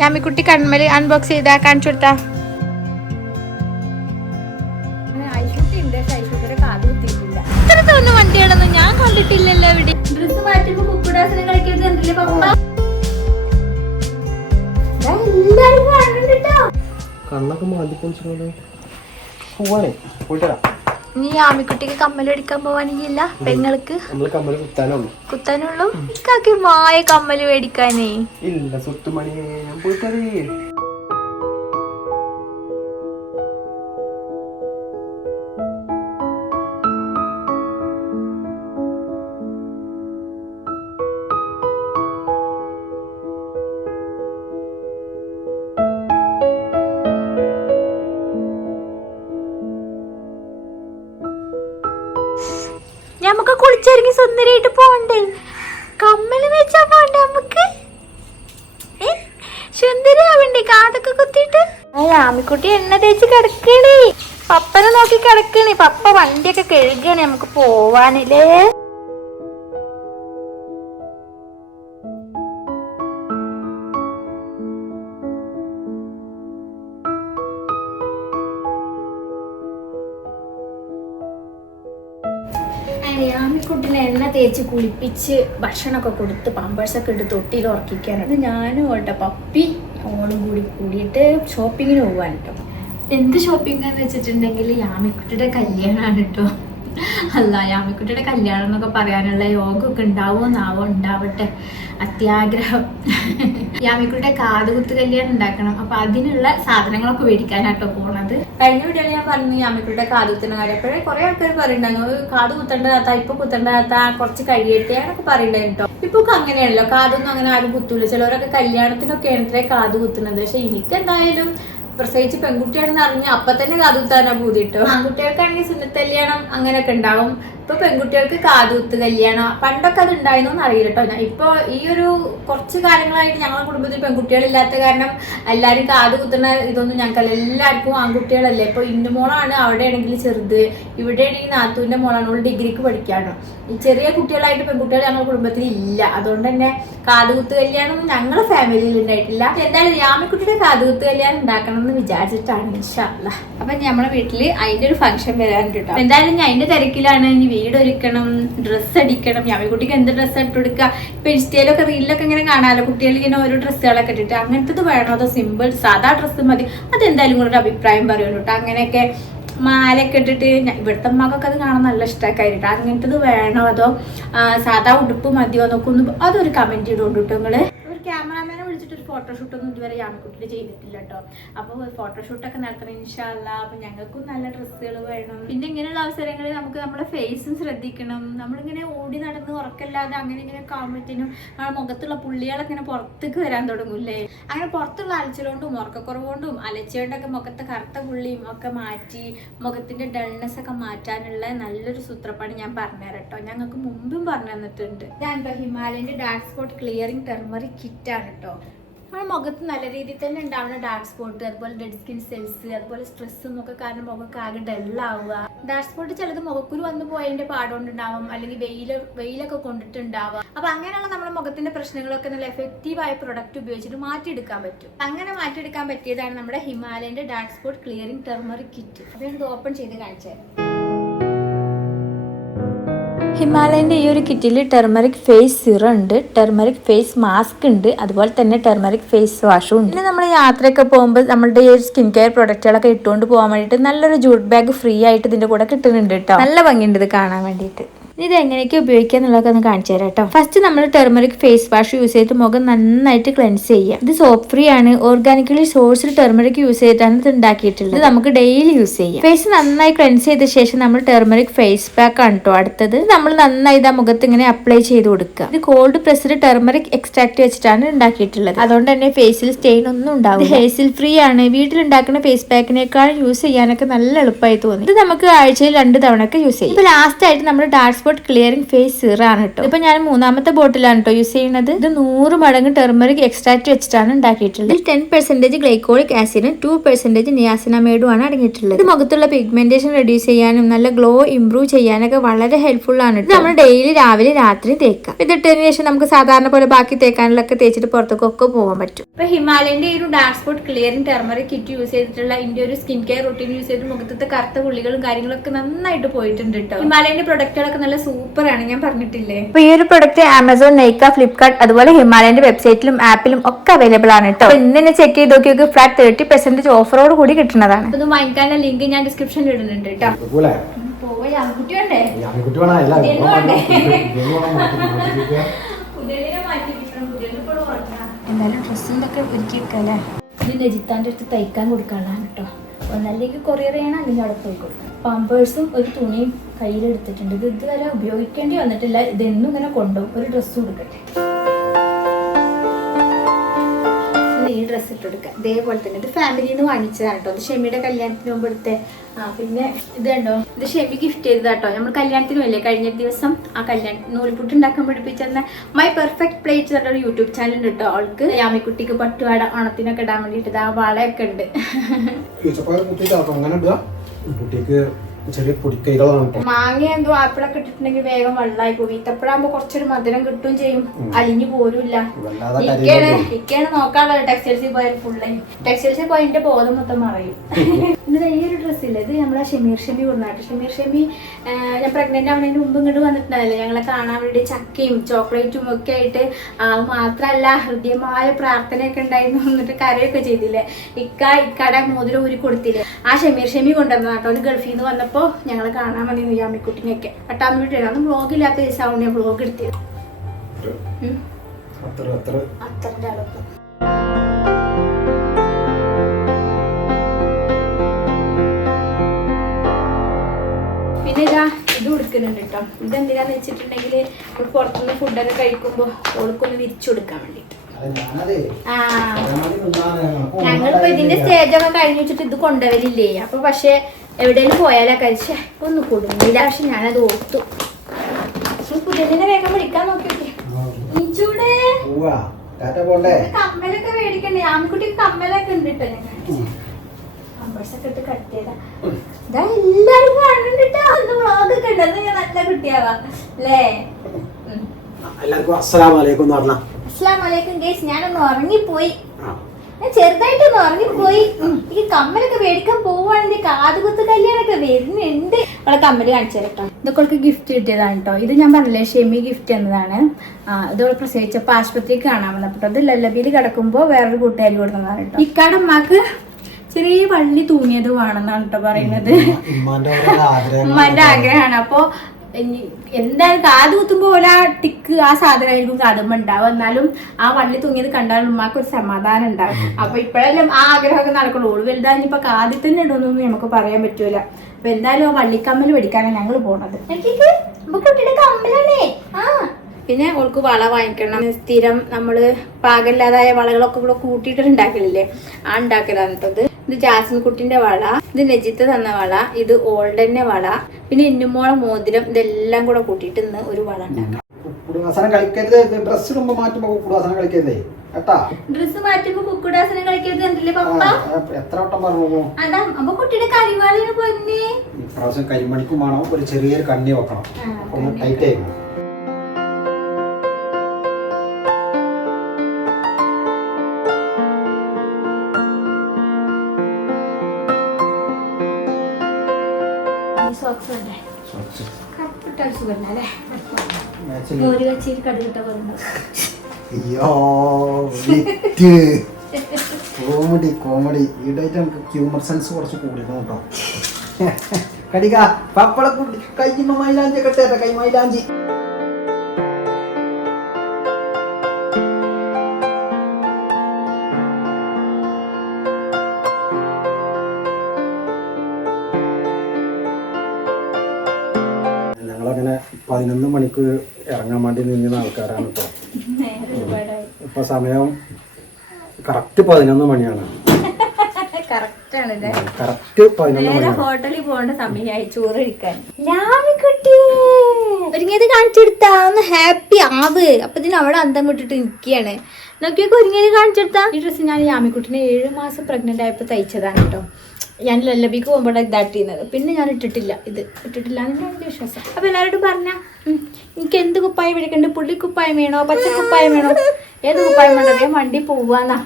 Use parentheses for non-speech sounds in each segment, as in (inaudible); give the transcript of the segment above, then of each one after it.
യാമിക്കുട്ടി കൺമൽ unbox ചെയ്താ കാണിച്ചു കൊടുത്താ. ഇത്ര തോന്നുന്ന വണ്ടികളൊന്നും ഞാൻ കണ്ടിട്ടില്ലല്ലോ ഇവിടെ. ഡ്രസ് മാറ്റുമ്പോ കുക്കുടാസിനെ കളിക്കുന്നത് എന്തില്ലേ പപ്പ കണ്ണൊക്കെ മാറ്റി പോവാണേ പോവാനേ പോയിട്ട് നീ ആമിക്കുട്ടിക്ക് കമ്മലടിക്കാൻ പോവാനില്ല പെങ്ങൾക്ക് കുത്താനുള്ളൂ. മായ കമ്മൽ മേടിക്കാനേ. ഇല്ല സുന്ദരിയായിട്ട് പോണ്ടേ കമ്മൽ വെച്ചാ പോണ്ടേ നമുക്ക്? സുന്ദരിയാവണ്ടേ കാതൊക്കെ കുത്തിയിട്ട്? രാമിക്കുട്ടി എണ്ണ തേച്ച് കിടക്കണേ. പപ്പനെ നോക്കി കിടക്കണേ. പപ്പ വണ്ടിയൊക്കെ കഴുകണേ നമുക്ക് പോവാനില്ലേ? തേച്ച് കുളിപ്പിച്ച് ഭക്ഷണമൊക്കെ കൊടുത്ത് പാമ്പേഴ്സൊക്കെ എടുത്ത് തൊട്ടിയിൽ ഉറക്കിക്കാനാണ്. ഞാനും ഓട്ടെ പപ്പി ഓളും കൂടി കൂടിയിട്ട് ഷോപ്പിങ്ങിന് പോകാൻ കേട്ടോ എന്ത് ഷോപ്പിംഗ് എന്ന് വെച്ചിട്ടുണ്ടെങ്കിൽ യാമിക്കുട്ടിയുടെ കല്യാണമാണ് കേട്ടോ അല്ല യാമിക്കുട്ടിയുടെ കല്യാണം എന്നൊക്കെ പറയാനുള്ള യോഗമൊക്കെ ഉണ്ടാവുമോ? എന്നാവോ ഉണ്ടാവട്ടെ. അത്യാഗ്രഹം. യാമിക്കുട്ടിയുടെ കാതുകുത്ത് കല്യാണം ഉണ്ടാക്കണം. അപ്പൊ അതിനുള്ള സാധനങ്ങളൊക്കെ മേടിക്കാനാട്ടോ പോണത്. കഴിഞ്ഞ വീഡിയോയിൽ ഞാൻ പറഞ്ഞു യാമിക്കുട്ടിയുടെ കാതുകുത്തിന്റെ കാര്യം. അപ്പോഴേ കുറെ ആൾക്കാർ പറയുന്നുണ്ടായിരുന്നു. കാത് കുത്തേണ്ടതാത്ത ഇപ്പൊ കുത്തേണ്ടതാത്ത കുറച്ച് കഴിയട്ടെ എന്നൊക്കെ പറയുന്നുണ്ടായിരുന്നു ഇപ്പൊ അങ്ങനെയാണല്ലോ. കാതൊന്നും അങ്ങനെ ആരും കുത്തൂല. ചിലവരൊക്കെ കല്യാണത്തിനൊക്കെയാണ് ഇത്രേ കാത് കുത്തുന്നത്. പക്ഷെ എനിക്ക് എന്തായാലും പ്രസവിച്ച് പെൺകുട്ടിയാണെന്ന് അറിഞ്ഞ് അപ്പൊ തന്നെ കാതുകുത്താനാ പൂതി കേട്ടോ ആൺകുട്ടികൾക്കാണെങ്കിൽ സുന്നത്തല്യാണം അങ്ങനെയൊക്കെ ഉണ്ടാവും. ഇപ്പൊ പെൺകുട്ടികൾക്ക് കാതുകുത്ത് കല്യാണം പണ്ടൊക്കെ അത് ഉണ്ടായിരുന്നു അറിയില്ല കേട്ടോ ഇപ്പൊ ഈ ഒരു കുറച്ച് കാലങ്ങളായിട്ട് ഞങ്ങളുടെ കുടുംബത്തിൽ പെൺകുട്ടികളില്ലാത്ത കാരണം എല്ലാരും കാത് കുത്തുന്ന ഇതൊന്നും ഞങ്ങൾക്ക് എല്ലാവർക്കും ആൺകുട്ടികളല്ലേ. ഇപ്പൊ ഇന്റെ മോളാണ് അവിടെ ആണെങ്കിൽ ചെറുത്. ഇവിടെ ആണെങ്കിൽ നാത്തൂന്റെ മോളാണ്. അവൾ ഡിഗ്രിക്ക് പഠിക്കാണ്. ഈ ചെറിയ കുട്ടികളായിട്ട് പെൺകുട്ടികൾ ഞങ്ങളുടെ കുടുംബത്തിൽ ഇല്ല. അതുകൊണ്ട് തന്നെ കാതുകുത്ത് കല്യാണം ഒന്നും ഞങ്ങളുടെ ഫാമിലിയിൽ ഉണ്ടായിട്ടില്ല എന്തായാലും രാമക്കുട്ടിയുടെ കാതുകുത്ത് കല്യാണം ഉണ്ടാക്കണം എന്ന് വിചാരിച്ചിട്ടാണ് ഇൻഷാല്ല അപ്പൊ നമ്മളെ വീട്ടിൽ അതിന്റെ ഒരു ഫംഗ്ഷൻ വരാനുണ്ട് കേട്ടോ എന്തായാലും ഞാൻ അതിന്റെ തിരക്കിലാണ്. ഇനി വീട് ഒരുക്കണം ഡ്രസ്സ് അടിക്കണം യാമിക്കുട്ടിക്ക് എന്ത് ഡ്രസ്സ് ഇട്ട് കൊടുക്കുക ഇപ്പൊ ഇൻസ്റ്റയിലൊക്കെ റീലിലൊക്കെ ഇങ്ങനെ കാണാമല്ലോ. കുട്ടികൾ ഇങ്ങനെ ഓരോ ഡ്രസ്സുകളൊക്കെ ഇട്ടിട്ട് അങ്ങനത്തത് വേണോ? അതോ സിമ്പിൾ സാധാ ഡ്രസ്സ് മതി? അതെന്തായാലും കൂടെ ഒരു അഭിപ്രായം പറയുള്ളൂ കേട്ടോ. അങ്ങനെയൊക്കെ മാലയൊക്കെ ഇട്ടിട്ട് ഇവിടുത്തെ അമ്മക്കൊക്കെ അത് കാണാൻ നല്ല ഇഷ്ടമായിട്ട് അങ്ങനത്തത് വേണോ? അതോ സാധാ ഉടുപ്പ് മതിയോ? എന്നൊക്കെ ഒന്ന് അതൊരു കമന്റ് ഇടുകൊണ്ടിട്ടോ നിങ്ങൾ. ഒരു ക്യാമറാമാനെ വിളിച്ചിട്ട് ഒരു ഫോട്ടോഷൂട്ട് ഒന്നും ഇതുവരെ യാമക്കുട്ടിൽ ചെയ്തിട്ടില്ല കേട്ടോ അപ്പോൾ ഫോട്ടോഷൂട്ടൊക്കെ നടത്തണം ഇൻഷാല്ല അപ്പൊ ഞങ്ങൾക്കും നല്ല ഡ്രസ്സുകൾ വേണം. പിന്നെ ഇങ്ങനെയുള്ള അവസരങ്ങളിൽ നമുക്ക് നമ്മുടെ ഫേസും ശ്രദ്ധിക്കണം. നമ്മളിങ്ങനെ ഓടി നടന്ന് ഉറക്കല്ലാതെ അങ്ങനെ ഇങ്ങനെ കാണുമ്പോഴത്തേനും മുഖത്തുള്ള പുള്ളികളൊക്കെ പുറത്തേക്ക് വരാൻ തുടങ്ങൂല്ലേ? അങ്ങനെ പുറത്തുള്ള അലച്ചിലോണ്ടും ഉറക്കക്കുറവുകൊണ്ടും അലച്ചുകൊണ്ടൊക്കെ മുഖത്തെ കറുത്ത പുള്ളിയും ഒക്കെ മാറ്റി മുഖത്തിന്റെ ഡൾനെസ് ഒക്കെ മാറ്റാനുള്ള നല്ലൊരു സൂത്രപ്പണി ഞാൻ പറഞ്ഞുതരാം കേട്ടോ ഞങ്ങൾക്ക് മുമ്പും പറഞ്ഞു തന്നിട്ടുണ്ട് ഞാൻ ഇപ്പൊ ഹിമാലയന്റെ ഡാർക്ക് സ്പോട്ട് ക്ലിയറിംഗ് കിറ്റ് ആണ് കേട്ടോ നമ്മുടെ മുഖത്ത് നല്ല രീതിയിൽ തന്നെ ഉണ്ടാവുന്ന ഡാർക്ക് സ്പോട്ട് അതുപോലെ ഡെഡ് സ്കിൻ സെൽസ് അതുപോലെ സ്ട്രെസ്സും ഒക്കെ കാരണം മുഖമൊക്കെ ആകെ ഡെല്ലാവുക ഡാർക്ക് സ്പോട്ട് ചിലത് മുഖക്കുരു വന്നു പോയതിന്റെ പാടുകൊണ്ടുണ്ടാവും അല്ലെങ്കിൽ വെയിൽ വെയിലൊക്കെ കൊണ്ടിട്ടുണ്ടാവുക. അപ്പൊ അങ്ങനെയുള്ള നമ്മുടെ മുഖത്തിന്റെ പ്രശ്നങ്ങളൊക്കെ നല്ല എഫക്റ്റീവായ പ്രൊഡക്റ്റ് ഉപയോഗിച്ചിട്ട് മാറ്റിയെടുക്കാൻ പറ്റും. അങ്ങനെ മാറ്റിയെടുക്കാൻ പറ്റിയതാണ് നമ്മുടെ ഹിമാലയന്റെ dark spot clearing turmeric kit അപ്പൊ ഓപ്പൺ ചെയ്ത് കാണിച്ചു ഹിമാലയന്റെ ഈ ഒരു കിറ്റിൽ ടെർമറിക് ഫേസ് സിറം ഉണ്ട് ടെർമറിക് ഫേസ് മാസ്ക് ഉണ്ട് അതുപോലെ തന്നെ ടെർമറിക് ഫേസ് വാഷും ഉണ്ട്. പിന്നെ നമ്മൾ യാത്രയൊക്കെ പോകുമ്പോൾ നമ്മുടെ ഈ ഒരു സ്കിൻ കെയർ പ്രൊഡക്റ്റുകളൊക്കെ ഇട്ടുകൊണ്ട് പോകാൻ വേണ്ടിയിട്ട് നല്ലൊരു ജൂട്ട് ബാഗ് ഫ്രീ ആയിട്ട് ഇതിന്റെ കൂടെ കിട്ടുന്നുണ്ട് കേട്ടോ നല്ല ഭംഗിയുണ്ട് ഇത് കാണാൻ വേണ്ടിയിട്ട്. ഇനി ഇത് എങ്ങനെയൊക്കെ ഉപയോഗിക്കുക എന്നുള്ളതൊക്കെ ഒന്ന് കാണിച്ചു തരാം കേട്ടോ. ഫസ്റ്റ് നമ്മൾ ടെർമറിക് ഫേസ് വാഷ് യൂസ് ചെയ്തിട്ട് മുഖം നന്നായിട്ട് ക്ലെൻസ് ചെയ്യുക. ഇത് സോപ്പ് ഫ്രീ ആണ്. ഓർഗാനിക്കലി സോഴ്സ്ഡ് ടെർമറിക് യൂസ് ചെയ്തിട്ടാണ് ഇത് ഉണ്ടാക്കിയിട്ടുള്ളത്. നമുക്ക് ഡെയിലി യൂസ് ചെയ്യാം. ഫേസ് നന്നായി ക്ലെൻസ് ചെയ്ത ശേഷം നമ്മൾ ടെർമറിക് ഫേസ് പാക്ക് ആണ് കേട്ടോ അടുത്തത്. നമ്മൾ നന്നായി ഇതാ മുഖത്ത് ഇങ്ങനെ അപ്ലൈ ചെയ്ത് കൊടുക്കുക. ഇത് കോൾഡ് പ്രസ്ഡ് ടെർമറിക് എക്സ്ട്രാക്ട് വെച്ചിട്ടാണ് ഉണ്ടാക്കിയിട്ടുള്ളത്. അതുകൊണ്ട് തന്നെ ഫേസിൽ സ്റ്റെയിൻ ഒന്നും ഉണ്ടാവും ഫേസിൽ ഫ്രീ ആണ്. വീട്ടിലുണ്ടാക്കുന്ന ഫേസ് പാക്കിനേക്കാൾ യൂസ് ചെയ്യാനൊക്കെ നല്ല എളുപ്പമായി തോന്നി. ഇത് നമുക്ക് ആഴ്ചയിൽ രണ്ട് തവണ ഒക്കെ യൂസ് ചെയ്യാം. ഇപ്പൊ ലാസ്റ്റ് ആയിട്ട് നമ്മൾ dark spot clearing face serum ആണ് കേട്ടോ ഇപ്പൊ ഞാൻ മൂന്നാമത്തെ ബോട്ടിലാണ് കേട്ടോ യൂസ് ചെയ്യുന്നത്. ഇത് നൂറ് മടങ്ങ് ടെർമറിക് എക്സ്ട്രാക്ട് വെച്ചിട്ടാണ് ഉണ്ടാക്കിയിട്ടുള്ളത്. ടെൻ പെർസെന്റേജ് ഗ്ലൈക്കോളിക് ആസിഡും ടു പെർസെന്റേജ് നിയാസിനമേഡും ആണ് അടങ്ങിയിട്ടുള്ളത്. ഇത് മുഖത്തുള്ള പിഗ്മെന്റേഷൻ റെഡ്യൂസ് ചെയ്യാനും നല്ല ഗ്ലോ ഇംപ്രൂവ് ചെയ്യാനൊക്കെ വളരെ ഹെൽപ്ഫുൾ ആണ് ഇത് നമ്മൾ ഡെയിലി രാവിലെ രാത്രി തേക്കാം. ഇതിട്ടതിന് ശേഷം നമുക്ക് സാധാരണ പോലെ ബാക്കി തേക്കാനുള്ളൊക്കെ തേച്ചിട്ട് പുറത്തേക്കൊക്കെ പോകാൻ പറ്റും. ഇപ്പൊ ഹിമാലയന്റെ ഒരു spot clearing turmeric kit use ചെയ്തിട്ടുള്ള ഇന്ത്യ ഒരു സ്കിൻ കെയർ റൂട്ടീൻ യൂസ് ചെയ്ത് മുഖത്തെ കറുത്ത പുള്ളികളും കാര്യങ്ങളൊക്കെ നന്നായിട്ട് പോയിട്ടുണ്ട് കേട്ടോ ഹിമാലയന്റെ പ്രൊഡക്റ്റുകളൊക്കെ നല്ല സൂപ്പർ ആണ് ഞാൻ പറഞ്ഞിട്ടില്ലേ? അപ്പൊ ഈ ഒരു പ്രൊഡക്റ്റ് ആമസോൺ നൈക്ക ഫ്ലിപ്കാർട്ട് അതുപോലെ ഹിമാലയന്റെ വെബ്സൈറ്റിലും ആപ്പിലും ഒക്കെ അവൈലബിൾ ആണ് കേട്ടോ ഇന്ന് തന്നെ ചെക്ക് ചെയ്ത് നോക്കി ഫ്ലാറ്റ് തേർട്ടി പെർസെന്റേജ് ഓഫറോട് കൂടി കിട്ടുന്നതാണ്. ഇത് വാങ്ങിക്കാനുള്ള ലിങ്ക് ഞാൻ ഡിസ്ക്രിപ്ഷനിൽ ഇടുന്നുണ്ട് കേട്ടോ എന്തായാലും ഡ്രസ്സിന്റെ ഒക്കെ ഒരുക്കി അല്ലേ ഇത് രജിത്താന്റെ അടുത്ത് തയ്ക്കാൻ കൊടുക്കാനാണ് കേട്ടോ ഒന്നല്ലെങ്കിൽ കൊറിയർ ചെയ്യണം അല്ലെങ്കിൽ അവിടെ പോയി കൊടുക്കണം. പാമ്പേഴ്സും ഒരു തുണിയും കയ്യിലെടുത്തിട്ടുണ്ട്. ഇത് ഇതുവരെ ഉപയോഗിക്കേണ്ടി വന്നിട്ടില്ല. ഇതെന്നും ഇങ്ങനെ കൊണ്ടുപോകും. ഒരു ഡ്രസ്സ് കൊടുക്കട്ടെ ഈ ഡ്രസ്സ് ഇട്ട് കൊടുക്കാം ഇതേപോലെ തന്നെ ഇത് ഫാമിലിന്ന് വാങ്ങിച്ചതാണ് കേട്ടോ. ഷെമിയുടെ കല്യാണത്തിന് മുമ്പ് എടുത്ത ആ പിന്നെ കണ്ടോ ഇത് ഷെമി ഗിഫ്റ്റ് ചെയ്തതാട്ടോ. നമ്മൾ കല്യാണത്തിന് വല്ലേ കഴിഞ്ഞ ദിവസം ആ കല്യാണം നൂൽപുട്ട് ഉണ്ടാക്കാൻ പഠിപ്പിച്ചെന്ന മൈ പെർഫെക്റ്റ് പ്ലേറ്റ് പറഞ്ഞ യൂട്യൂബ് ചാനൽ ഉണ്ട് കേട്ടോ അവൾക്ക് യാമിക്കുട്ടിക്ക് പട്ടുവാട ഓണത്തിനൊക്കെ ഇടാൻ വേണ്ടിയിട്ട് ആ വളയൊക്കെ ഉണ്ട്. ചെറിയ പൊടിക്കൈകളാണ് മാങ്ങ എന്തോ ആപ്പിളൊക്കെ ഇട്ടിട്ടുണ്ടെങ്കിൽ വേഗം വെള്ളമായി പോകും ഈത്തപ്പഴാകുമ്പോ കുറച്ചൊരു മധുരം കിട്ടുകയും ചെയ്യും. അലിഞ്ഞു പോരൂല്ല. ഇക്കാണ് നോക്കാനുള്ളത്. ടെക്സ്റ്റൈൽസിൽ പോയാൽ ഫുള്ള് ടെക്സ്റ്റൈൽസിൽ പോയി എന്റെ ബോധം മൊത്തം മറയും. (laughs) എന്നിട്ട് ഈ ഒരു ഡ്രസ്സ് ഇല്ല? ഇത് നമ്മളെ ഷമീർ ഷമി കൊടുന്നാട്ട് ഷമീർ ഷമി ഞാൻ പ്രഗ്നന്റ് ആവുന്നതിന് മുമ്പ് ഇങ്ങോട്ട് വന്നിട്ടുണ്ടായില്ലേ ഞങ്ങളെ കാണാൻ വേണ്ടി ചക്കയും ചോക്ലേറ്റും ഒക്കെ ആയിട്ട് മാത്രല്ല ഹൃദ്യമായ പ്രാർത്ഥനയൊക്കെ ഉണ്ടായിരുന്നു. എന്നിട്ട് കരയൊക്കെ ചെയ്തില്ലേ? ഇക്ക ഇക്കടെ മോതിരം ഊരി കൊടുത്തില്ലേ? ആ ഷമീർ ഷമി കൊണ്ടുവന്ന കേട്ടോ ഗൾഫിൽ നിന്ന് വന്നപ്പോൾ ഞങ്ങൾ കാണാൻ മതി അമ്മിക്കുട്ടിനെയൊക്കെ. പട്ടാൻ വീട്ടിലാണ് അന്ന് ഇല്ലാത്ത ദിവസമാണ് ഞാൻ ബ്ലോഗ് എടുത്തത്. അത്ര അത്ര. അളവ്. പിന്നെ ഇതാ ഇത് കൊടുക്കുന്നുണ്ട് കേട്ടോ. ഇതെന്തിനാന്ന് വെച്ചിട്ടുണ്ടെങ്കിൽ നമ്മൾ പുറത്തുനിന്ന് ഫുഡൊക്കെ കഴിക്കുമ്പോൾ ഓൾക്കൊന്ന് വിരിച്ചു കൊടുക്കാൻ വേണ്ടിട്ട് അപ്പൊ ഞങ്ങളിപ്പോ ഇതിന്റെ സ്റ്റേജൊക്കെ കഴിഞ്ഞു വെച്ചിട്ട് ഇത് കൊണ്ടുവരില്ലേ അപ്പൊ പക്ഷെ എവിടെയെങ്കിലും പോയാലാ കഴിച്ച? ഒന്ന് കൊടുങ്ങില്ല പക്ഷെ ഞാനത് ഓർത്തു. പുതിയതിനെ വേഗം വിളിക്കാൻ നോക്കിയൊക്കെ. നീച്ചൂടെ. കമ്മലൊക്കെ മേടിക്കണ്ടേ? ആൺകുട്ടി കമ്മലൊക്കെ ഉണ്ട് കേട്ടോ ഇട്ട് ഇതാ എല്ലാരും അന്ന് ഞാൻ നല്ല കുട്ടിയാവാ. അല്ലേ. എല്ലാവർക്കും ഗേസ്. ഞാനൊന്ന് ഉറങ്ങിപ്പോയി. ഞാൻ ചെറുതായിട്ടൊന്ന് ഉറങ്ങിപ്പോയി. പോയി ഈ കമ്മലൊക്കെ മേടിക്കാൻ പോവാണെങ്കിൽ കാതുകുത്ത് കല്യാണൊക്കെ വരുന്നുണ്ട്. അവളെ കമ്മൽ കാണിച്ചു തരട്ടോ. ഇതൊക്കെ അവൾക്ക് ഗിഫ്റ്റ് കിട്ടിയതാണ് കേട്ടോ ഇത് ഞാൻ പറഞ്ഞില്ലേ ഷെമി ഗിഫ്റ്റ് എന്നതാണ്. ആ ഇത് അവൾ പ്രസവിച്ചപ്പോൾ ആശുപത്രിക്ക് കാണാൻ വന്നപ്പോൾ അത് ലല്ലബിയിൽ കിടക്കുമ്പോൾ വേറൊരു കൂട്ടുകാരി കൊടുക്കുന്നതാണ് കേട്ടോ ഇക്കാട് അമ്മയ്ക്ക് ചെറിയ വള്ളി തൂങ്ങിയത് വേണമെന്നാണ് കേട്ടോ പറയുന്നത്. ഉമ്മാന്റെ ആഗ്രഹമാണ്. അപ്പോ ഇനി എന്തായാലും കാത് കുത്തുമ്പോ പോലെ ആ ടിക്ക് ആ സാധനമായിരിക്കും കാതുമ്പോ ഉണ്ടാവും എന്നാലും ആ വള്ളി തൂങ്ങിയത് കണ്ടാൽ ഉമ്മാക്ക് ഒരു സമാധാനം ഉണ്ടാവും. അപ്പൊ ഇപ്പോഴെല്ലാം ആ ആഗ്രഹമൊക്കെ നടക്കുള്ളൂ. ഓൾ വലുതാ ഇനിയിപ്പൊ കാതിൽ തന്നെ ഇടുന്നൊന്നും നമുക്ക് പറയാൻ പറ്റൂല. അപ്പൊ എന്തായാലും ആ വള്ളിക്കമ്മൽ പിടിക്കാനാണ് ഞങ്ങൾ പോണത്. പിന്നെ ഓൾക്ക് വള വാങ്ങിക്കണം. സ്ഥിരം നമ്മൾ പാകമില്ലാതായ വളകളൊക്കെ കൂടെ കൂട്ടിയിട്ട് ഉണ്ടാക്കലില്ലേ? ആ ഉണ്ടാക്കലാണ് കേട്ടോ ഇത് ജാസ്മിൻ കുട്ടിന്റെ വള ഇത് നജിത്ത് തന്ന വള ഇത് ഓൾഡന്റെ വള പിന്നെ ഇന്നുമോളെ മോതിരം ഇതെല്ലാം കൂടെ കൂട്ടിയിട്ട് ഇന്ന് ഒരു വള ഉണ്ടാക്കാം. കളിക്കരുത് ഡ്രസ് ഇടുമ്പോ മാറ്റുമ്പോ കളിക്കരുതേ. കേട്ടാ? ഡ്രസ് മാറ്റുമ്പോ കുക്കുടാസനം കളിക്കരുത് എന്തില്ലേ പപ്പ? എത്ര വട്ടം പറഞ്ഞു അതാ അപ്പൊ കുട്ടിയുടെ കരിവാളിന് പൊന്നെ. ഇപ്രാവശ്യം കരിമണിക്കും വേണം ഒരു ചെറിയൊരു കണ്ണി വെക്കണം. ടൈറ്റ് ആയിരുന്നു. Comedy comedy. ഈടായിട്ട് നമുക്ക് ഹ്യൂമർ സെൻസ് കുറച്ച് കൂടിക്കണം കേട്ടോ. കടിക പപ്പളക്കുട്ടി കൈ മൈലാഞ്ചി കെട്ടേട്ടെ കൈ മൈലാഞ്ചി. പതിനൊന്ന് മണിക്ക് ഇറങ്ങാൻ വേണ്ടി നിന്നിരുന്ന ആൾക്കാരാണ് ഇപ്പൊ ഇപ്പൊ സമയം കറക്റ്റ് പതിനൊന്ന് മണിയാണ്. കറക്റ്റ് പതിനൊന്ന് മണിയാണ്. ഹോട്ടലിൽ പോകേണ്ട സമയമായി ചോറ് കഴിക്കാൻ. ലാമിക്കുട്ടി ഒരുങ്ങിയത് കാണിച്ചെടുത്താ ഒന്ന് ഹാപ്പി ആവ്. അപ്പൊ ഇതിന് അവിടെ അന്തം വിട്ടിട്ട് നിൽക്കുകയാണ്. നോക്കിയൊക്കെ ഒരുങ്ങിയത് കാണിച്ചെടുത്താ. ഈ ഡ്രസ്സ് ഞാൻ യാമിക്കുട്ടിനെ ഏഴ് മാസം പ്രഗ്നന്റ് ആയപ്പോൾ തയ്ച്ചതാണ് കേട്ടോ ഞാൻ ലല്ലബിക്ക് പോകുമ്പോഴാണ് ഇതാട്ട് ചെയ്യുന്നത് പിന്നെ ഞാൻ ഇട്ടിട്ടില്ല. ഇത് ഇട്ടിട്ടില്ല എന്നാണ് എന്റെ വിശ്വാസം. അപ്പോൾ എല്ലാവരോടും പറഞ്ഞ എനിക്ക് എന്ത് കുപ്പായം എടുക്കണ്ട് പുള്ളി കുപ്പായം വേണോ? പച്ച കുപ്പായം വേണോ? ഏത് കുപ്പായം വേണോ? ഞാൻ വണ്ടി പോവാന്നാ.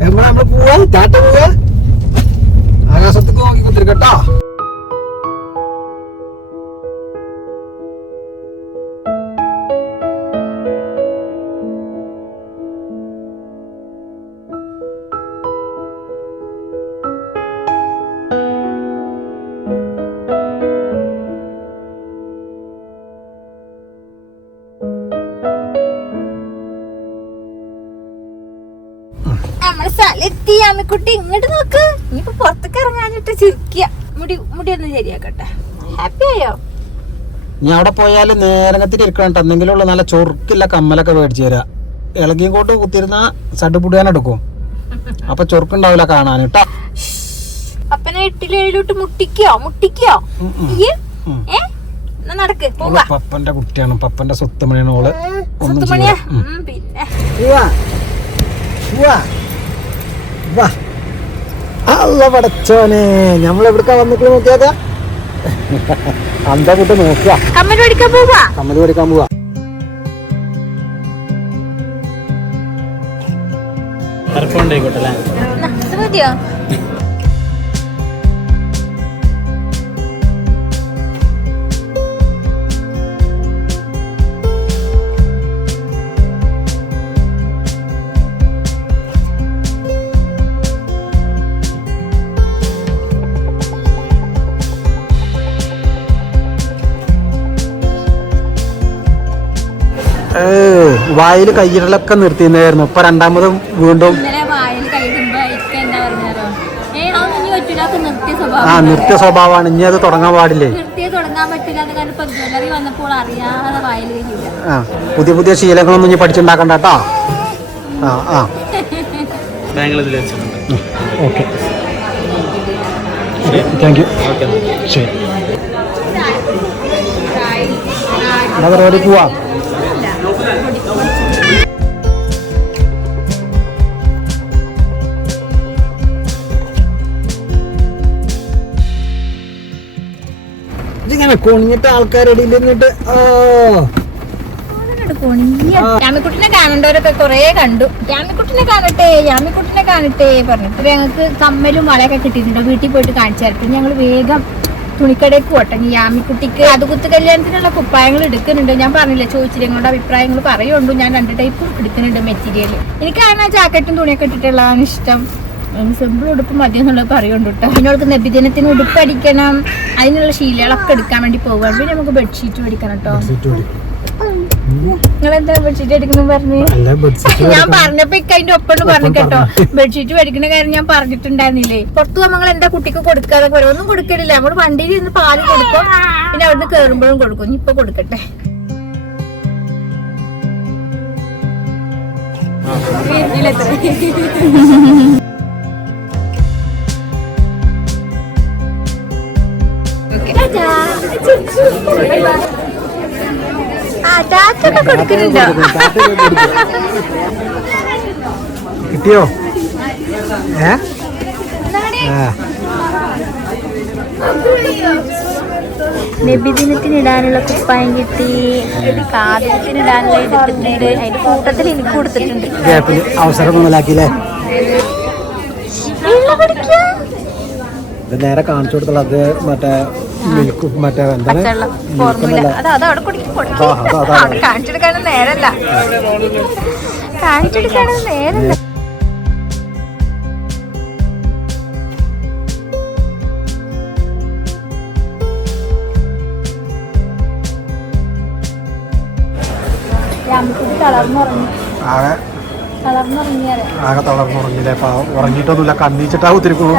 നമ്മൾ പോവാ? ടാറ്റ പോവാ? ആകാശത്തേക്ക് നോക്കി കുത്തിരിക്കട്ടോ നമ്മളെ സ്ഥലത്തി അമ്മിക്കുട്ടി ഇങ്ങോട്ട് നോക്ക്. ഇനിയിപ്പൊ പുറത്തേക്ക് ഇറങ്ങാനിട്ട് ചിരിക്കുക മുടി മുടി ഒന്ന് ശരിയാക്കട്ടെ. ഹാപ്പി ആയോ? ഇനി അവിടെ പോയാൽ നേരങ്ങത്തിൽ ഇരിക്കണം കേട്ടോ. എന്തെങ്കിലും ഉള്ള നല്ല ചൊറുക്കില്ല കമ്മലൊക്കെ മേടിച്ചു തരാ. ഇളകിയും കൊണ്ട് കുത്തിരുന്ന സഡ് പുടിയാൻ എടുക്കും. അപ്പൊ ചൊറുക്കുണ്ടാവില്ല കാണാൻ കേട്ടോ. അപ്പനെ എട്ടിലേഴിലോട്ട് മുട്ടിക്കോ? മുട്ടിക്കോ? നടക്ക് പപ്പന്റെ കുട്ടിയാണ്. പപ്പന്റെ സ്വത്തുമണിയാണ് ഓൾ. ഒന്നും സുത്തുമണിയാ? പിന്നെ അല്ല പടച്ചോനെ നമ്മളെവിടുക്കാ വന്നിട്ട് നോക്കിയാക്ക അന്താ കുട്ടി നോക്കുക. കമ്മൽ പഠിക്കാൻ പോവാ? കമ്മൽ പഠിക്കാൻ പോവാ. മതിയോ? വായിൽ കയ്യിലൊക്കെ നിർത്തിയിരുന്നായിരുന്നു. ഇപ്പൊ രണ്ടാമതും വീണ്ടും ആ നിർത്തിയ സ്വഭാവമാണ്. ഇനി അത് തുടങ്ങാൻ പാടില്ലേ? ആ പുതിയ പുതിയ ശീലങ്ങളൊന്നും ഇനി പഠിച്ചുണ്ടാക്കണ്ട കേട്ടോ. ആ ആ. ഓക്കെ. Thank you. ശരി. എന്താ പരിപാടി പോവാ. കുണിഞ്ഞിട്ട് ആൾക്കാരുടെ ഇടയിൽ ഇരുന്നിട്ട് ഓ യാമിക്കുട്ടിനെ കാണേണ്ടവരൊക്കെ കൊറേ കണ്ടു. യാമിക്കുട്ടിനെ കാണട്ടെ യാമിക്കുട്ടിനെ കാണട്ടെ പറഞ്ഞിട്ട് ഞങ്ങൾക്ക് കമ്മലും വളയൊക്കെ കിട്ടിയിട്ടുണ്ട്. വീട്ടിൽ പോയിട്ട് കാണിച്ചായിരുന്നു ഞങ്ങൾ വേഗം തുണിക്കടയ്ക്ക് പോട്ടെ യാമിക്കുട്ടിക്ക് അത് കുത്തു കല്യാണത്തിനുള്ള കുപ്പായങ്ങൾ എടുക്കുന്നുണ്ട്. ഞാൻ പറഞ്ഞില്ല ചോദിച്ചില്ല നിങ്ങളുടെ അഭിപ്രായങ്ങൾ പറയുള്ളൂ. ഞാൻ രണ്ട് ടൈപ്പും എടുക്കുന്നുണ്ട് മെറ്റീരിയൽ എനിക്കാണ് ആ ജാക്കറ്റും തുണിയൊക്കെ ഇട്ടിട്ടുള്ളതാണ് ഇഷ്ടം. സിമ്പിൾ ഉടുപ്പ് മതി എന്നുള്ളത് പറയുന്നുണ്ട് കേട്ടോ. പിന്നെ അവൾക്ക് നബിദിനത്തിന് ഉടുപ്പ് അടിക്കണം അതിനുള്ള ശീലകളൊക്കെ എടുക്കാൻ വേണ്ടി പോവുകയാണ്. പിന്നെ നമുക്ക് ബെഡ്ഷീറ്റ് മേടിക്കണം കേട്ടോ. നിങ്ങളെന്താ ബെഡ്ഷീറ്റ് എടുക്കണം പറഞ്ഞു? ഞാൻ പറഞ്ഞപ്പോ ഇക്ക അതിന്റെ ഒപ്പം പറഞ്ഞു കേട്ടോ. ബെഡ്ഷീറ്റ് മേടിക്കുന്ന കാര്യം ഞാൻ പറഞ്ഞിട്ടുണ്ടായിരുന്നില്ലേ? പുറത്തു നമ്മൾ എന്താ കുട്ടിക്ക് കൊടുക്കാതെ പറയും ഒന്നും കൊടുക്കലില്ല. നമ്മൾ വണ്ടിയിൽ നിന്ന് പാൽ കൊടുക്കും. പിന്നെ അവിടുന്ന് കേറുമ്പോഴും കൊടുക്കും. ഇപ്പൊ കൊടുക്കട്ടെ. ആ. കിട്ടിയോ? ഏ? ആ. നബിദിനത്തിന് ഇടാനുള്ള കുപ്പായം കിട്ടി കാതിരത്തിന് ഇടാനുള്ള എടുത്തിട്ടുണ്ട് അതിന്റെ കൂട്ടത്തിൽ എനിക്ക് കൊടുത്തിട്ടുണ്ട്. അവസരം മുതലാക്കിയില്ലേ? നേരെ കാണിച്ചു കൊടുത്തുള്ള അത് മറ്റേ മിൽക്ക് മറ്റേ എന്താണ്? കാണിച്ചെടുക്കാനും നേരല്ല. കാണിച്ചെടുക്കാനും നേരല്ല. ആകെ തളർന്നുറങ്ങിയാലേ. ആകെ തളർന്നുറങ്ങിയില്ലേ? ഉറങ്ങിയിട്ടൊന്നുമില്ല കണ്ണീച്ചിട്ടാ കുത്തിരിക്കുന്നു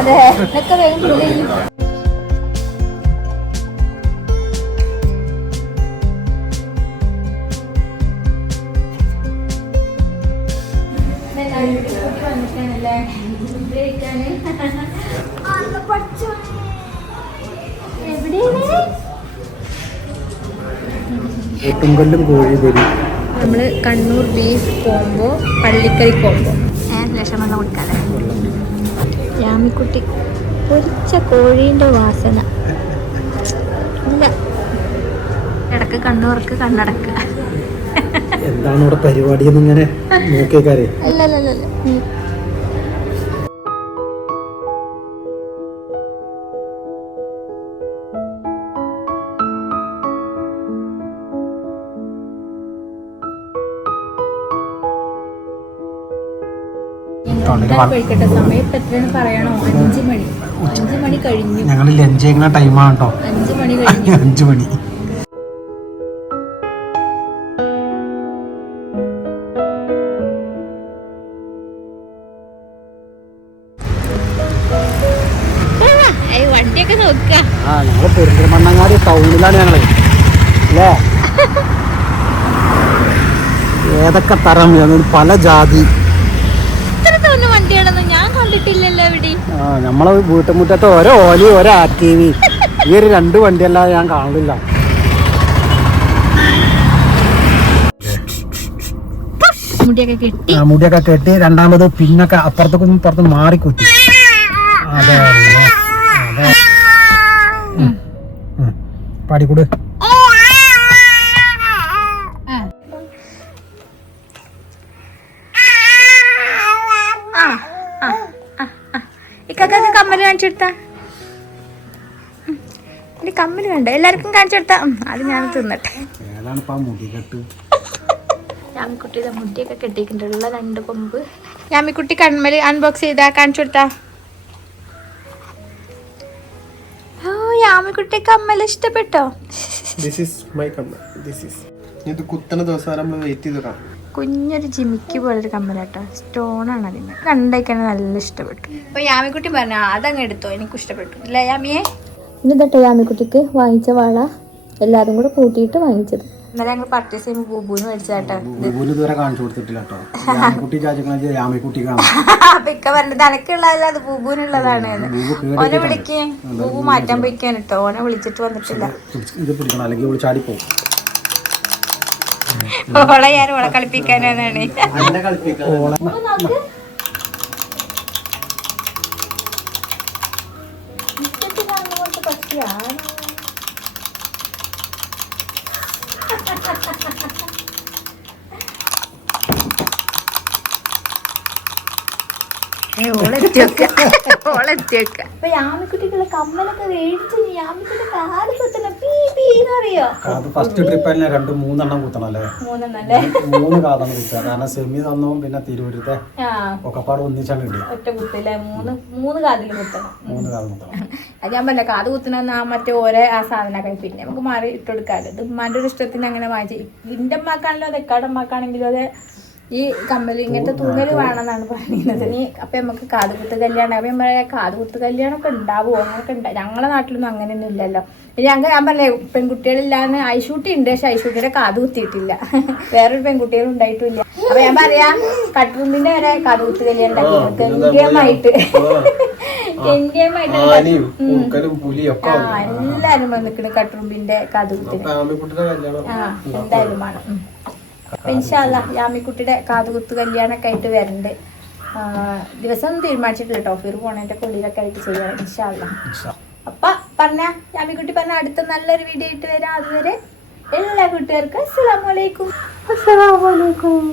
ഒട്ടുംകല്ലും കോഴി തരി നമ്മൾ കണ്ണൂർ ബീഫ് കോംബോ പള്ളിക്കറി കോംബോ. ലക്ഷം വെള്ളം കൊടുക്കാതെ യാമിക്കുട്ടി. പൊരിച്ച കോഴീന്റെ വാസന. ഇല്ല. ഇടയ്ക്ക് കണ്ണൂർക്ക് കണ്ണടക്കുക എന്താണ് ഇവിടെ പരിപാടി എന്നിങ്ങനെ? നോക്കിയേക്കാരെ. അല്ല അല്ല അല്ല, ഞങ്ങൾ ലഞ്ച് ചെയ്യുന്ന ടൈമാണ് കേട്ടോ അഞ്ച് മണി (laughs) വണ്ടിയൊക്കെ നോക്കുക. ആ പെരിന്തൽമണ്ണങ്ങാടി ടൗണിലാണ് ഞങ്ങൾ. അല്ലേ? (laughs) ഏതൊക്കെ തരം? പല ജാതി ഇത്ര തോന്നുന്ന വണ്ടിയാണെന്ന് ഞാൻ കണ്ടിട്ടില്ലല്ലോ എവിടെ ആ നമ്മളെ വീട്ടുമുറ്റത്ത് ഓരോ ഓലി ഓരോ ആക്റ്റീവി ഈ ഒരു രണ്ട് വണ്ടിയല്ലാതെ ഞാൻ കാണുന്നില്ല. മുടിയൊക്കെ കെട്ടി. രണ്ടാമത് പിന്നൊക്കെ അപ്പുറത്തേക്കും ഇപ്പുറത്തും മാറി കുത്തി അതെ. അതെ അതെ കാണിച്ചെടുത്താ? എന്റെ കമ്മൽ വേണ്ട എല്ലാവർക്കും കാണിച്ചെടുത്താ. അത് ഞാൻ തിന്നട്ടെ. യാമിക്കുട്ടിയുടെ മുടിയൊക്കെ കെട്ടിയിട്ടുള്ള രണ്ട് കൊമ്പ്. യാമിക്കുട്ടി കൺമൽ അൺബോക്സ് ചെയ്താ. കാണിച്ചു കൊടുത്താ ഓ യാമിക്കുട്ടി കമ്മൽ ഇഷ്ടപ്പെട്ടോ? ദിസ് ഈസ് മൈ കമ്മൽ. ദിസ് ഈസ് ഇത് കുത്തണ ദിവസം നമ്മൾ വെയിറ്റ് ചെയ്തിടാം കുഞ്ഞൊരു ജിമിക്ക് പോലൊരു കമ്മലാട്ടോ സ്റ്റോൺ ആണ് അതിന്. കണ്ടേക്കാൻ നല്ല ഇഷ്ടപ്പെട്ടു. അപ്പൊ യാമിക്കുട്ടി പറഞ്ഞു അതങ്ങ് എടുത്തോ എനിക്ക് ഇഷ്ടപ്പെട്ടു അല്ലേ യാമിയെ? ഇനി തൊട്ട് യാമിക്കുട്ടിക്ക് വാങ്ങിച്ച വള എല്ലാരും കൂടെ കൂട്ടിയിട്ട് വാങ്ങിച്ചത്. ഇന്നലെ ഞങ്ങൾ പർച്ചേസ് ചെയ്യുമ്പോൾ ഇതുവരെ കാണിച്ചു കൊടുത്തിട്ടില്ല കേട്ടോ. യാമിക്കുട്ടി യാമിക്കുട്ടി കാണാം. അപ്പൊ ഇക്ക പറഞ്ഞത് അനക്കുള്ളതല്ല അത് ബൂബൂനുള്ളതാണ്. ഓനെ വിളിക്കേ. ബൂബു മാറ്റാൻ പോയിക്കാൻ കേട്ടോ. ഓനെ വിളിച്ചിട്ട് വന്നിട്ടില്ല. ഇത് പിടിക്കണം അല്ലെങ്കിൽ ഓളെ ഞാൻ ഓളെ കളിപ്പിക്കാനാണ്. ഓളെത്തിയൊക്കെ ഓളെത്തിയൊക്കെ അപ്പൊ യാമിക്കുട്ടിക്കുള്ള കമ്മലൊക്കെ മേടിച്ചു യാമിക്കുട്ടി കാൽ കുത്തണം പീ പീന്ന് അറിയോ അത് ഫസ്റ്റ് ട്രിപ്പ് തന്നെ രണ്ട് മൂന്നെണ്ണം മൂന്നെണ്ണല്ലേ? മൂന്ന് കാതാണ് കുത്തുക കാരണം സെമി തന്നവും പിന്നെ തിരുവരുത്തെ ആ. ഒക്കെപ്പാട് ഒന്നിച്ചാണ് ഒറ്റ കുത്തില്ലേ മൂന്ന് മൂന്ന് കാതിൽ കുത്തണം. മൂന്ന് കാത് കുത്തണം. അത് ഞാൻ പറഞ്ഞ കാത് കുത്തണമെന്ന് ആ മറ്റേ ഓരോ ആ സാധനമൊക്കെ പിന്നെ നമുക്ക് മാറി ഇട്ടെടുക്കാമല്ലോ ഇത് ഉമ്മാന്റെ ഒരു ഇഷ്ടത്തിന് അങ്ങനെ വാങ്ങിച്ചു. ഇന്റെ അമ്മക്കാണല്ലോ അത് എക്കാടമ്മക്കാണെങ്കിലും അതെ ഈ കമ്മൽ ഇങ്ങനത്തെ തുന്നൽ വേണമെന്നാണ് പറയുന്നത്. നീ അപ്പൊ നമുക്ക് കാതുകുത്ത് കല്യാണം അപ്പൊ നമ്മളെ കാതുകുത്ത് കല്യാണം ഒക്കെ ഉണ്ടാവുമോ അങ്ങനെയൊക്കെ ഉണ്ടാവും ഞങ്ങളെ നാട്ടിലൊന്നും അങ്ങനെയൊന്നും ഇല്ലല്ലോ. ഇനി ഞങ്ങൾ ഞാൻ പറഞ്ഞേ പെൺകുട്ടികളില്ലാന്ന് ഐഷൂട്ടി ഉണ്ട് പക്ഷെ ഐഷൂട്ടിയുടെ കാത് കുത്തിയിട്ടില്ല. (laughs) വേറൊരു പെൺകുട്ടികളും ഉണ്ടായിട്ടില്ല. അപ്പൊ ഞാൻ പറയാ കട്ടുറുമ്പിന്റെ വരെ കാതുകുത്ത് കല്യാണം ഉണ്ടാക്കി. (laughs) എല്ലാരും വന്നിക്കണ് കട്ടുറുമ്പിന്റെ കാതുകുത്തിന് ആ എന്തായാലും വേണം. ഇൻഷാല്ല യാമിക്കുട്ടിയുടെ കാതുകുത്ത് കല്യാണമൊക്കെ ആയിട്ട് വരണ്ട്. ദിവസം തീരുമാനിച്ചിട്ടില്ല തീരുമാനിച്ചിട്ടില്ല ടോഫീർ പോണേന്റെ കൊള്ളിയിലൊക്കെ ആയിട്ട് ചെയ്യാം ഇൻഷാല്ല അപ്പൊ പറഞ്ഞ യാമിക്കുട്ടി പറഞ്ഞ അടുത്ത നല്ലൊരു വീഡിയോ ഇട്ട് വരാം. അതുവരെ എല്ലാ കൂട്ടുകാർക്കും അസ്സലാമലൈക്കും അസ്സലാമലൈക്കും